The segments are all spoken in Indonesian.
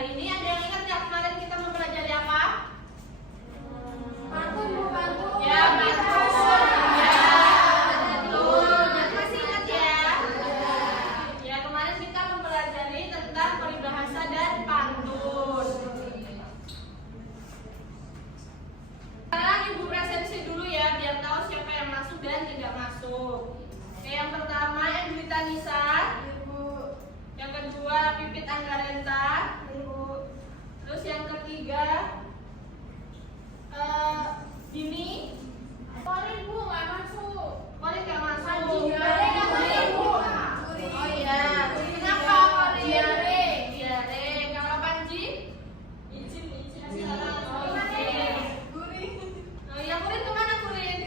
hari ini. Ada yang ingat ya kemarin kita mempelajari apa? Pantun, Bu, pantun. Ya, pantun. Ya, betul. Nanti masih ingat ya? Ya, kemarin kita mempelajari tentang peribahasa dan pantun. Sekarang Ibu presensi dulu ya, biar tahu siapa yang masuk dan tidak masuk. Oke, yang pertama Endrita Nisa. Yang kedua Pipit Anggarenta. Terus yang ketiga Dini. Korin, Bu, nggak masuk. Korin nggak masuk. Korin nggak masuk, Bu. Oh iya. Kenapa Korin? Diare. Kalau Panji? Izin. Oh, oke. Oh iya, Kurin kemana Kurin?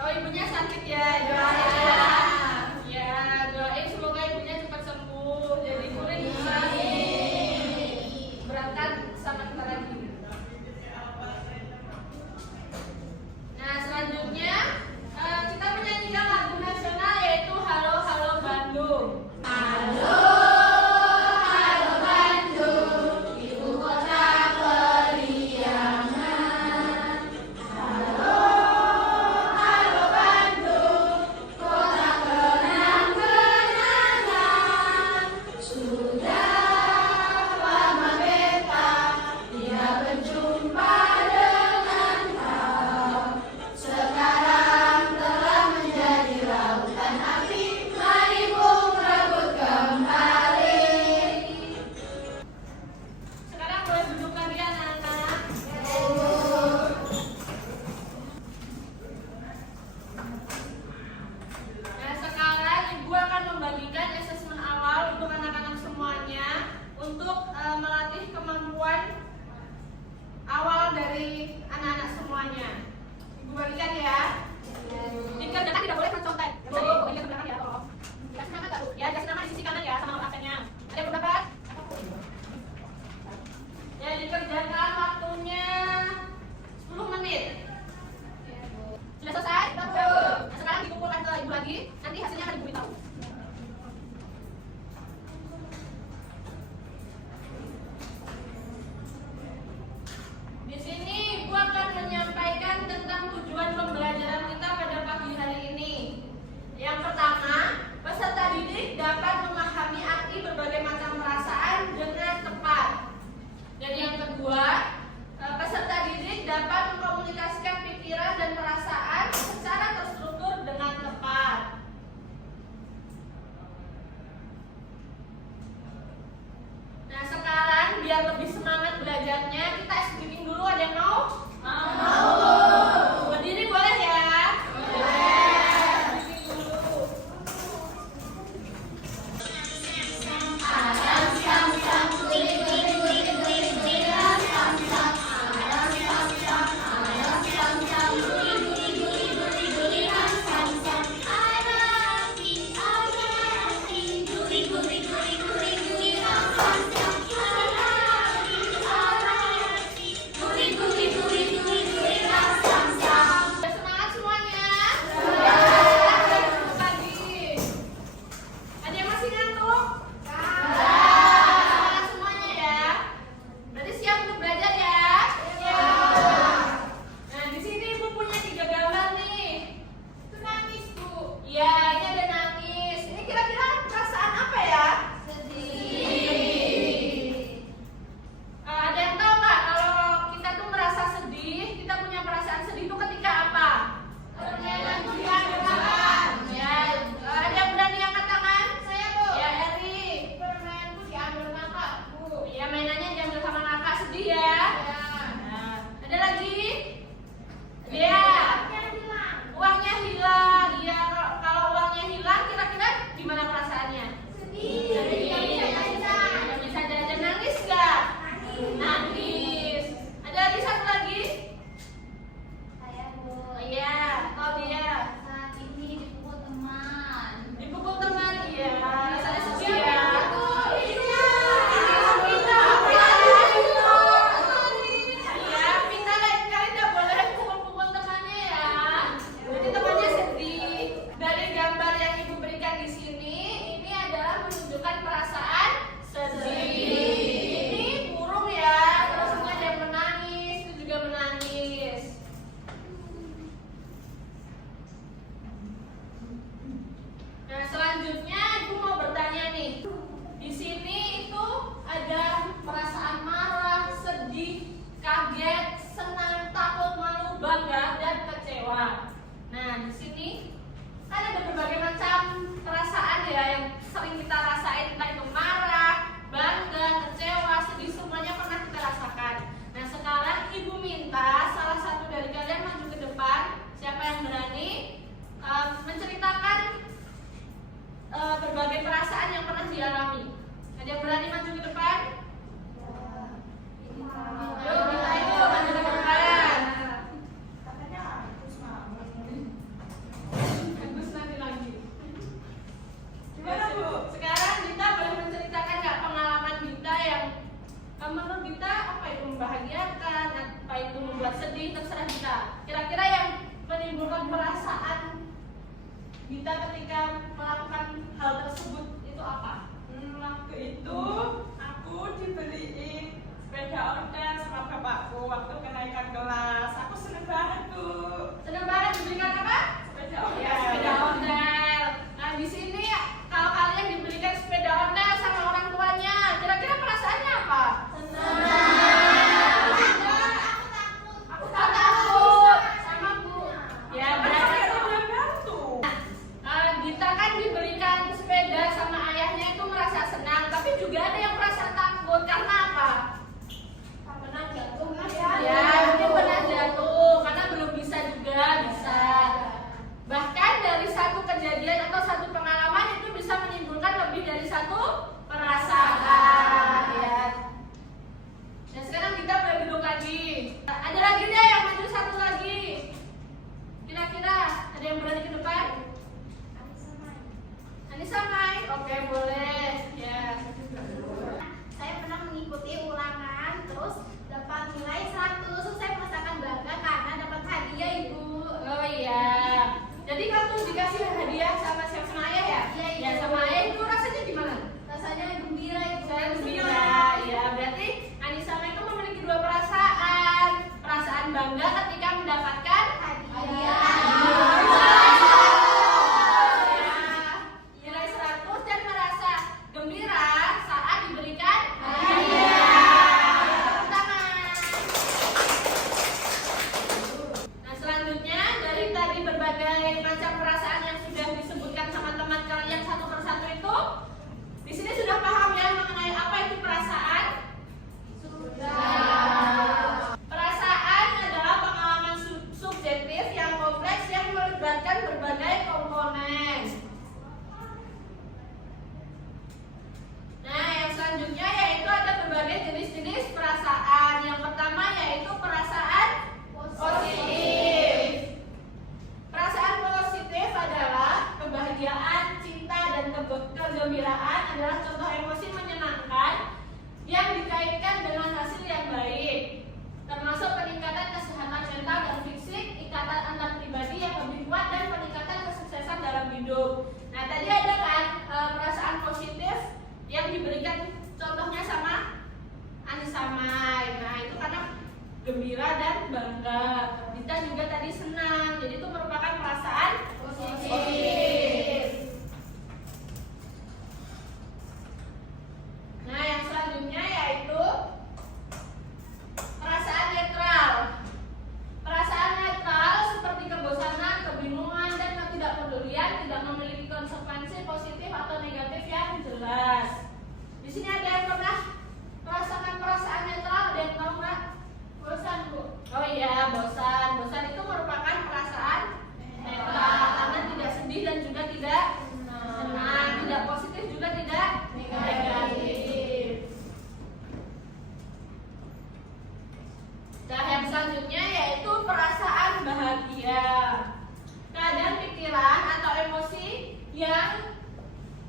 Oh, ibunya sakit ya. Doain ya. Ya, doain semoga ibunya cepat sembuh. Jadi Kurin bisa berangkat sama kita lagi. Nah, selanjutnya kita menyanyikan lagu nasional yaitu Halo Halo Bandung. Halo Bandung, ibu kota periangan. Halo Bandung, kota kenang-kenangan. Sudah lama beta tidak berjumpa dengan kau. Sekarang telah menjadi lautan api, mari bung rebut kembali. Sekarang boleh duduk lagi anak-anak. Nah, sekarang Ibu akan membagikan asesmen awal untuk anak-anak semuanya untuk melatih kemampuan awal dari anak-anak semuanya. Ibu bagikan ya. Dikerjakan tidak boleh mencontek. Jadi Ibu ini ke belakang ya, tolong. Kasih nama nggak, Bu? Ya, kasih nama di sisi kanan ya sama absennya. Ada yang berdapat? Ya, dikerjakan waktunya 10 menit. Sudah selesai? Nah, sekarang dikumpulkan ke Ibu lagi. Nanti hasilnya akan Ibu beritahu. Di sini Ibu akan menyampaikan tentang tujuan pembelajaran kita pada pagi hari ini. Yang pertama, peserta didik dapat memahami arti berbagai macam perasaan dengan tepat. Dan yang kedua, peserta didik dapat mengkomunikasikan pikiran dan perasaan secara terstruktur dengan tepat. Nah, sekarang biar lebih semangat belajarnya, kita SBM dulu. Ada yang mau? Mau. Berdiri boleh ya? Boleh. dulu. menunjukkan perasaan sedih. Ini burung ya, terus juga ada yang menangis, itu juga menangis. Nah, selanjutnya ibu mau bertanya nih. Di sini itu ada perasaan marah, sedih, kaget, senang, takut, malu, bangga, dan kecewa. Nah, di sini kan ada berbagai macam perasaan ya yang sering kita rasain, entah itu marah, bangga, kecewa, sedih, semuanya pernah kita rasakan. Nah, sekarang ibu minta salah satu dari kalian maju ke depan. Siapa yang berani menceritakan berbagai perasaan yang pernah dialami? Ada yang berani maju ke depan? Yuk, kita itu maju ke depan. Bagus nanti lagi. Gimana Bu? Sekarang Dita boleh menceritakan nggak pengalaman Dita yang menurut Dita apa itu membahagiakan, apa itu membuat sedih, terserah Dita. Kira-kira yang menimbulkan perasaan Dita ketika melakukan hal tersebut itu apa? Waktu itu aku dibeliin sepeda ontel sama bapakku waktu kenaikan kelas. Aku seneng banget tuh. Senang banget dibelikan apa? Sepeda ontel. Ya, sepeda ondel. Nah, di sini kalau kalian dibelikan sepeda ondel sama orang tuanya, kira-kira perasaannya apa? Aku takut. Sama Bu. Ya, berarti Dita kan diberikan sepeda sama ayahnya itu merasa senang, tapi juga ada yang merasa takut karena apa? Pernah jatuh mas Ya, mungkin pernah jatuh karena belum bisa juga bisa. Bahkan dari satu kejadian atau satu pengalaman itu bisa menimbulkan lebih dari satu perasaan. Ya. Dan sekarang kita boleh duduk lagi. Ada lagi deh yang maju satu lagi. Kira-kira ada yang berani ke depan? Anissa Mai, oke boleh. Ya. Saya pernah mengikuti ulangan terus dapat nilai 100. Terus saya merasakan bangga karena dapat hadiah ibu. Oh iya. Jadi kamu dikasih hadiah sama siapa, sama ayah ya? Iya, Ibu. Ya sama ayah itu rasanya gimana? Rasanya gembira ibu. Saya gembira. Ya berarti Anissa Mai itu memiliki dua perasaan. Perasaan bangga ketika mendapatkan Hadiah. nilai 100 dan merasa gembira saat diberikan Hadiah. Tepuk tangan. Nah, selanjutnya dari tadi berbagai macam perasaan yang sudah disebutkan sama teman kalian satu persatu itu, di sini sudah paham ya mengenai apa itu perasaan? Perasaan adalah pengalaman subjektif yang kompleks yang melibatkan berbagai komponen. Nah, yang selanjutnya yaitu ada berbagai jenis-jenis perasaan. Yang pertama yaitu perasaan positif. Perasaan positif adalah kebahagiaan, cinta, dan kegembiraan adalah contoh emosi menyenangkan yang dikaitkan dengan hasil yang baik, termasuk peningkatan kesehatan mental dan fisik, ikatan antar pribadi yang lebih kuat, dan peningkatan kesuksesan dalam hidup. Nah, tadi ada kan perasaan positif yang diberikan contohnya sama Anissa Mai. Nah, itu karena gembira dan bangga. Dita juga tadi senang. Jadi itu merupakan perasaan positif. Nah, yang selanjutnya yaitu perasaan netral. Perasaan netral seperti kebosanan, kebingungan, dan ketidakpedulian tidak memiliki konsekuensi positif atau negatif yang jelas. Di sini ada yang pernah merasakan perasaan netral, ada yang tahu nggak? Bosan bu. Oh iya, bosan. Bosan itu merupakan perasaan netral karena tidak sedih dan juga tidak senang, tidak positif juga tidak negatif. Nah, yang selanjutnya yaitu perasaan bahagia. Keadaan pikiran atau emosi yang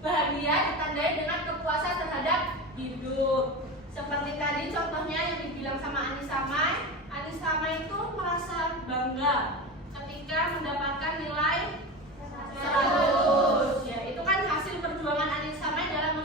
bahagia ditandai dengan kepuasan terhadap hidup. Seperti tadi contohnya yang dibilang sama Anissa Mai. Anissa Mai itu merasa bangga ketika mendapatkan nilai 100. Ya, itu kan hasil perjuangan Anissa Mai dalam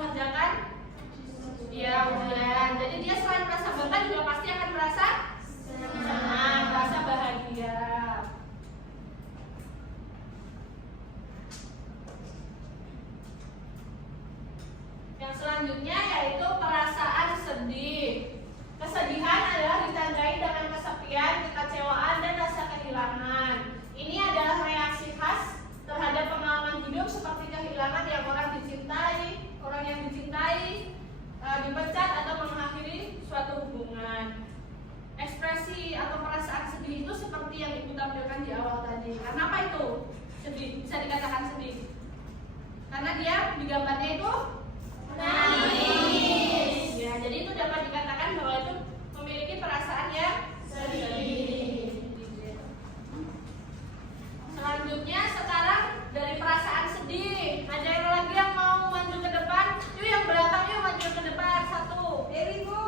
selanjutnya yaitu perasaan sedih. Kesedihan adalah ditandai dengan kesepian, kekecewaan, dan rasa kehilangan. Ini adalah reaksi khas terhadap pengalaman hidup seperti kehilangan orang yang dicintai, dipecat atau mengakhiri suatu hubungan. Ekspresi atau perasaan sedih itu seperti yang Ibu tampilkan di awal tadi. Karena apa itu? Sedih, bisa dikatakan sedih. Karena dia di gambarnya itu menangis. Ya, jadi itu dapat dikatakan bahwa itu memiliki perasaan yang sedih. Selanjutnya sekarang dari perasaan sedih, ada yang lagi yang mau maju ke depan? Yuk yang belakang yuk maju ke depan satu. Dewi, Bu.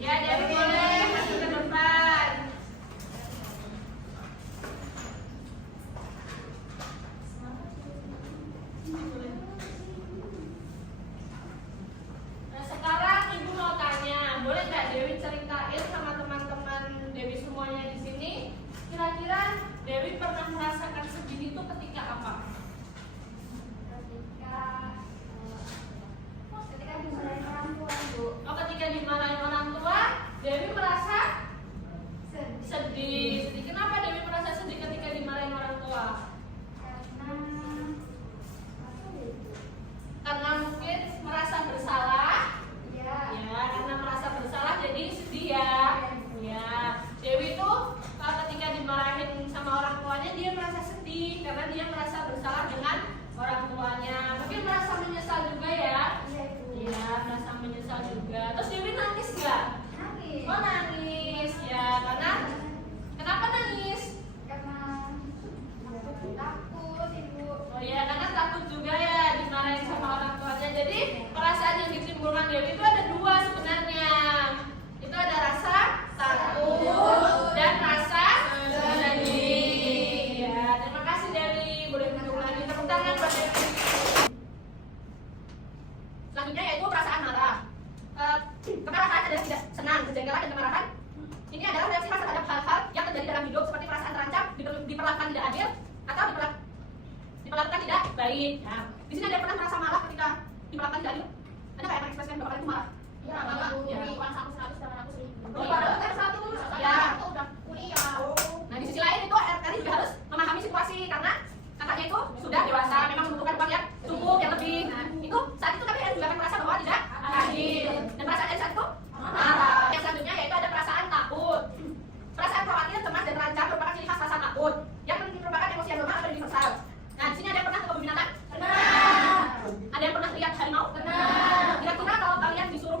Ya, jadi boleh maju ke depan. Nah, sekarang Ibu mau tanya, boleh nggak Dewi ceritain sama teman-teman Dewi semuanya di sini? Kira-kira Dewi pernah merasakan sedih itu ketika apa? Ketika dimarahin orang tua, Bu. Oh, ketika dimarahin orang tua, Dewi merasa Sedih. sedih. Kenapa Dewi merasa sedih ketika dimarahin orang tua? Karena mungkin merasa bersalah. Ya. Ya, karena merasa bersalah jadi sedih ya. Ya, Dewi tuh ketika dimarahin sama orang tuanya dia merasa sedih karena dia merasa bersalah dengan orang tuanya. Mungkin merasa menyesal juga ya. Iya, Bu. Iya, merasa menyesal juga. Terus Dewi nangis nggak? Nangis. Oh nangis ya, karena kenapa nangis? Karena takut, Ibu. Oh iya, karena takut juga ya dimarahin sama orang tuanya. Jadi perasaan yang ditimbulkan Dewi itu ada dua sebenarnya. Itu ada rasa takut dan rasa sedih. Ya, terima kasih Dewi. Boleh duduk lagi, tepuk tangan buat Dewi. Selanjutnya yaitu perasaan marah. Kemarahan adalah tidak senang, kejengkelan dan kemarahan. Ini adalah reaksi khas terhadap hal-hal yang terjadi dalam hidup seperti perasaan terancam, diperlakukan tidak adil, atau diperlakukan tidak baik. Nah, di sini ada yang pernah merasa marah ketika diperlakukan tidak adil? Ada nggak yang mengekspresikan bahwa kalian itu marah? Ya, marah. Bu. Ya. Jadi uang 100 dan aku 1000. Oh, iya. Kan 100, Ya. aku udah kuliah. Nah, di sisi lain itu RRI juga harus memahami situasi karena kakaknya itu sudah dewasa, memang membutuhkan uang yang cukup, yang lebih. Nah, itu saat itu tapi RRI juga akan merasa bahwa tidak adil. Dan perasaan dari saat itu marah. Yang selanjutnya yaitu ada perasaan takut. Perasaan khawatir, cemas, dan terancam merupakan ciri khas perasaan takut yang merupakan emosi yang normal atau universal. Nah, di sini ada yang pernah ke kebun binatang? Benar. Ada yang pernah lihat harimau? Benar. Kira-kira kalau kalian disuruh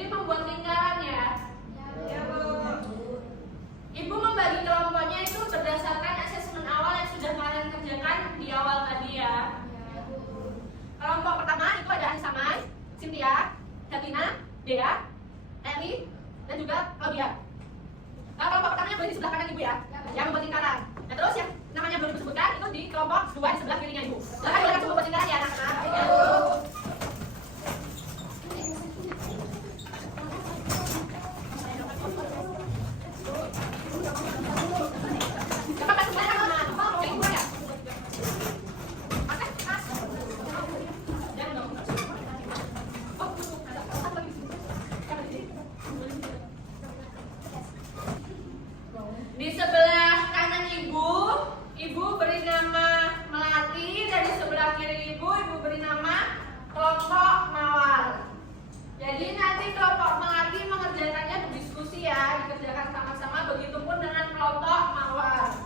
sendiri membuat lingkaran ya. Ya, Bu. Ibu membagi kelompoknya itu berdasarkan asesmen awal yang sudah kalian kerjakan di awal tadi ya. Kelompok pertama itu ada Ansaman, Cynthia, Katina, Dea, Eli, dan juga Claudia. Nah, kelompok pertamanya boleh di sebelah kanan ibu ya, yang membuat lingkaran. Nah, terus yang namanya belum disebutkan itu di kelompok 2 di sebelah kirinya ibu. Silakan kalian coba buat lingkaran ya anak-anak. Cepat semuanya teman-teman. Yang ibu ya. Di sebelah kanan ibu beri nama Melati, dan di sebelah kiri ibu beri nama kelompok Mawar. Jadi nanti kelompok Melati mengerjakannya berdiskusi ya, dikerjakan sama-sama, begitupun dengan kelompok Mawar.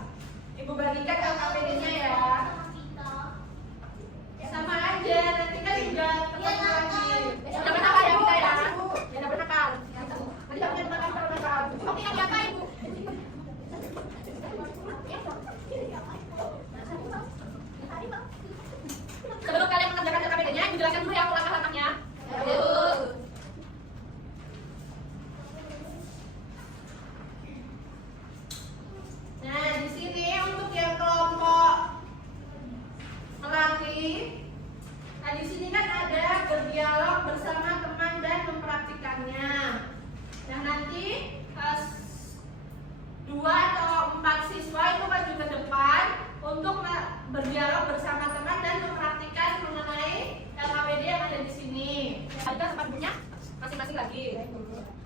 Ibu bagikan LKPD-nya ya. Sama aja, nanti kan juga ketemu lagi. Jangan nakal ya kita ya. Jangan nakal. Nanti jangan nakal. Oke, apa ibu? Sebelum kalian mengerjakan LKPD-nya, dijelaskan dulu ya langkah-langkahnya. Nah, di sini untuk yang kelompok Melati, nah di sini kan ada berdialog bersama teman dan mempraktikannya. Nah nanti 2 atau 4 siswa itu maju ke depan untuk berdialog bersama teman dan mempraktikkan mengenai LKPD yang ada di sini. Kita tempat duduknya masing-masing lagi.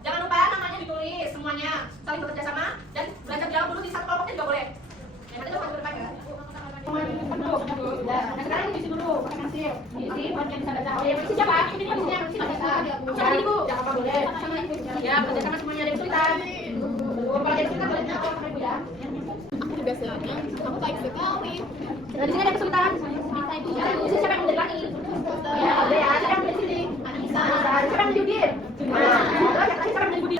Jangan lupa namanya ditulis semuanya, saling bekerja sama dan belajar dialog dulu di satu kelompoknya juga boleh. Ya, nanti coba ke depan ya. Nah, sekarang isi dulu, pakai pensil. Isi, buat yang bisa baca. Oh ya, isi siapa? Ini kan isinya, isi baca. Sama ibu, jangan apa boleh. Ya, baca sama semuanya ada kesulitan. Kalau ada kesulitan boleh minta tolong sama ibu ya. Juga selama kamu baik sekali. Nah, di sini ada kesulitan. Bisa ibu Ya, isi siapa yang menjadi lagi? Ya, boleh ya. Siapa yang menjadi sini? Anissa. Siapa yang menjadi Udin? Nah, terus yang tadi siapa yang menjadi Budi?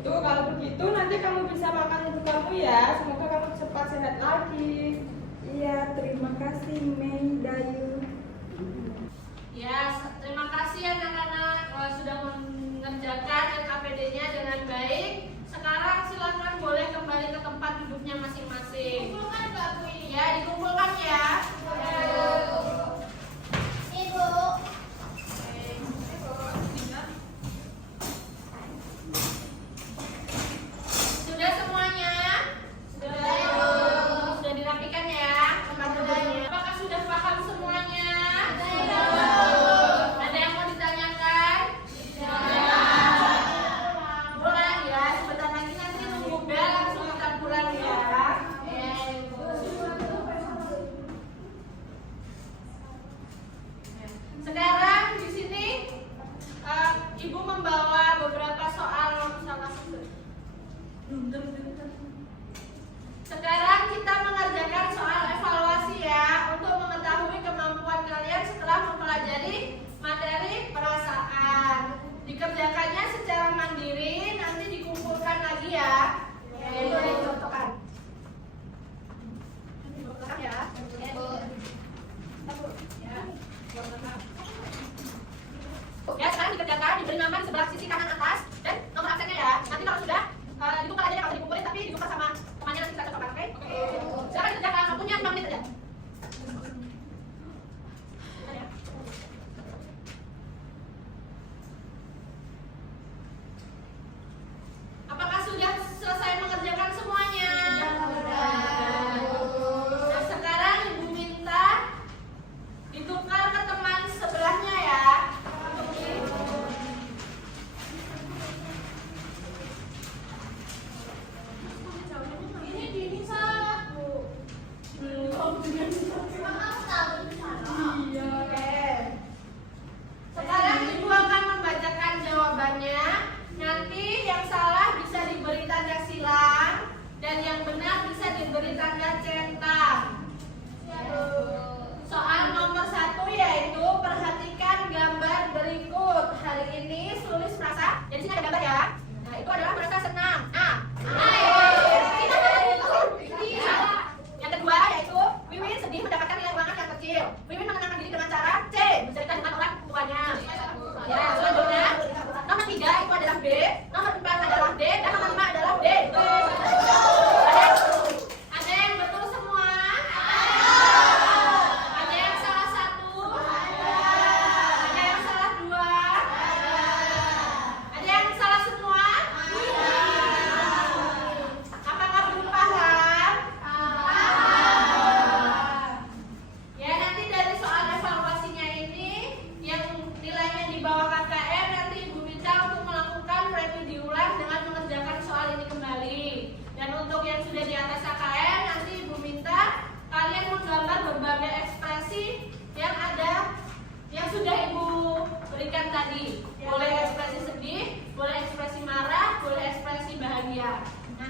Tuh, kalau begitu nanti kamu bisa makan ibu kamu ya. Semoga kamu cepat sehat lagi. Iya, terima kasih Mei Dayu. Ya, terima kasih anak-anak sudah mengerjakan LKPD-nya dengan baik. Sekarang silakan boleh kembali ke tempat duduknya masing-masing. Kumpulkan Mbak Bu. Ya, dikumpulkan ya. Ibu. Sudah semuanya? Sudah dirapikan ya tempat duduknya. Apakah sudah paham semuanya? Ada yang mau ditanyakan? Boleh ya, sebentar lagi nanti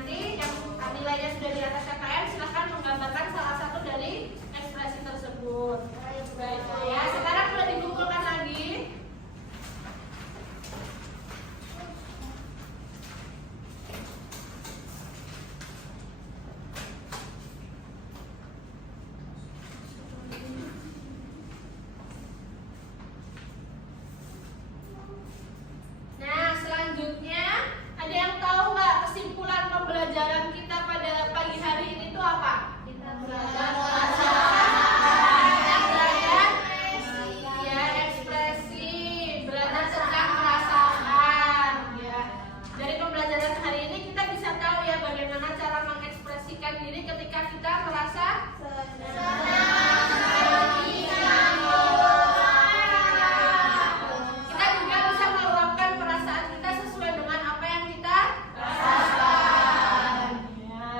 nanti yang nilainya sudah di atas KKM silahkan menggambarkan salah satu dari ekspresi tersebut. Baik ya, sekarang boleh dikumpulkan lagi. Nah, selanjutnya ada yang tahu nggak kesimpulan pembelajaran kita pada pagi hari ini itu apa? Kita belajar ya, ekspresi, belajar tentang perasaan ya. Dari pembelajaran hari ini kita bisa tahu ya bagaimana cara mengekspresikan diri ketika kita merasa kita juga bisa meluapkan perasaan kita sesuai dengan apa yang kita rasakan ya.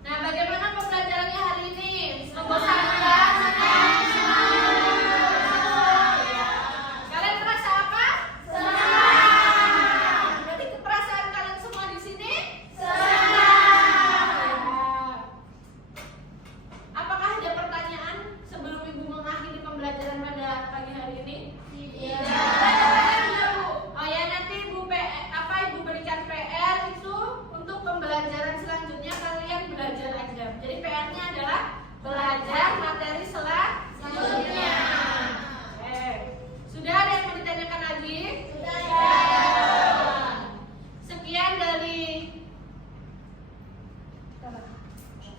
Nah, bagaimana pembelajarannya hari ini? Membosankan? Kalian merasa apa? Senang. Berarti perasaan kalian semua di sini? Senang. Apakah ada pertanyaan sebelum Ibu mengakhiri pembelajaran pada pagi hari ini? Oh ya, nanti Ibu berikan PR itu untuk pembelajaran selanjutnya kalian belajar aja. Jadi PR-nya adalah belajar materi selanjutnya. Sudah ada yang mau ditanyakan lagi? Sudah. Sekian dari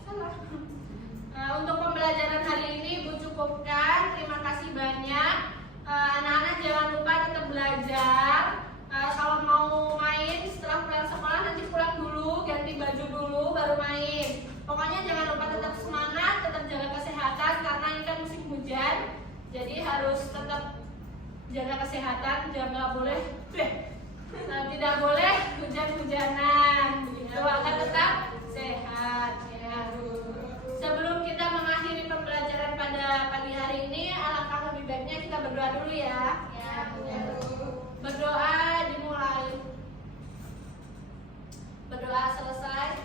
salah. Untuk pembelajaran hari ini Ibu cukupkan. Terima kasih banyak. Anak-anak jangan lupa tetap belajar. Kalau mau main setelah pulang sekolah nanti pulang dulu, ganti baju dulu baru main. Pokoknya jangan lupa tetap semangat, tetap jaga kesehatan karena ini kan musim hujan. Jadi harus tetap jaga kesehatan, tidak boleh hujan-hujanan. Begitu akan tetap sehat ya. Sebelum kita mengakhiri pembelajaran pada pagi hari ini, alangkah lebih baiknya kita berdoa dulu ya. Berdoa dimulai. Berdoa selesai.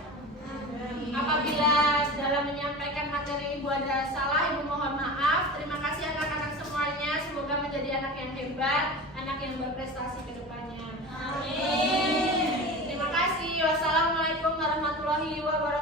Apabila dalam menyampaikan materi Ibu ada salah, Ibu mohon maaf. Terima kasih anak-anak semuanya. Semoga menjadi anak yang hebat, anak yang berprestasi ke depannya. Amin. Terima kasih. Wassalamualaikum warahmatullahi wabarakatuh.